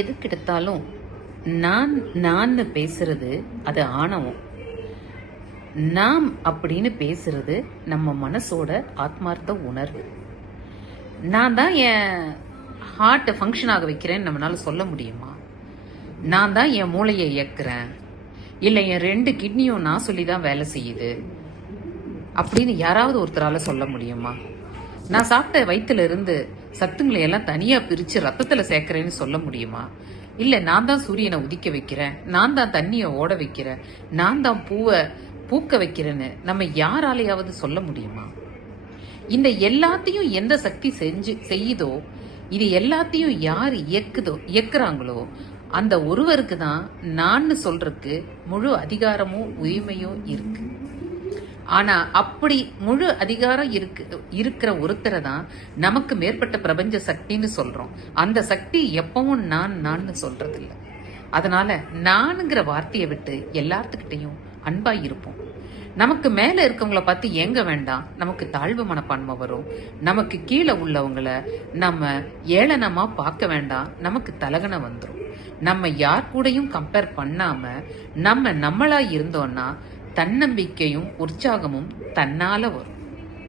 எதுக்கெடுத்தாலும் நான் நான் பேசுறது அது ஆணவம். நாம் அப்படின்னு பேசுறது நம்ம மனசோட ஆத்மார்த்த உணர்வு. நான் தான் என் ஹார்ட்டை ஃபங்க்ஷன் ஆக வைக்கிறேன்னு நம்மளால சொல்ல முடியுமா? நான் தான் என் மூளையை இயக்குறேன், இல்லை என் 2 கிட்னியும் நான் சொல்லி தான் வேலை செய்யுது அப்படின்னு யாராவது ஒருத்தரால சொல்ல முடியுமா? நான் சாப்பிட்ட வயிற்றுல இருந்து சத்துங்களை எல்லாம் தனியா பிரிச்சு ரத்தத்துல சேர்க்கிறேன்னு சொல்ல முடியுமா? இல்ல நான் தான் சூரியனை உதிக்க வைக்கிறேன், நான் தான் தண்ணியை ஓட வைக்கிறேன், நான் தான் பூவை பூக்க வைக்கிறேன்னு நம்ம யாராலையாவது சொல்ல முடியுமா? இந்த எல்லாத்தையும் எந்த சக்தி செய்யுதோ, இது எல்லாத்தையும் யார் இயக்குறாங்களோ அந்த ஒருவருக்கு தான் நான் சொல்றதுக்கு முழு அதிகாரமும் உரிமையும் இருக்கு. ஆனா அப்படி முழு அதிகாரம் இருக்கிற ஒருத்தரை தான் நமக்கு மேற்பட்ட பிரபஞ்ச சக்தின்னு சொல்றோம். அந்த சக்தி எப்பவும் நான் சொல்றது இல்லை. அதனால நானுங்கிற வார்த்தையை விட்டு எல்லாத்துக்கிட்டையும் அன்பா இருப்போம். நமக்கு மேல இருக்கவங்கள பார்த்து ஏங்க வேண்டாம், நமக்கு தாழ்வு மனப்பான்மை வரும். நமக்கு கீழே உள்ளவங்கள நம்ம ஏளனமா பார்க்க வேண்டாம், நமக்கு தலகணம் வந்துடும். நம்ம யார் கூடயும் கம்பேர் பண்ணாம நம்மளா இருந்தோம்னா தன்னம்பிக்கையும் உற்சாகமும் தன்னால வரும்.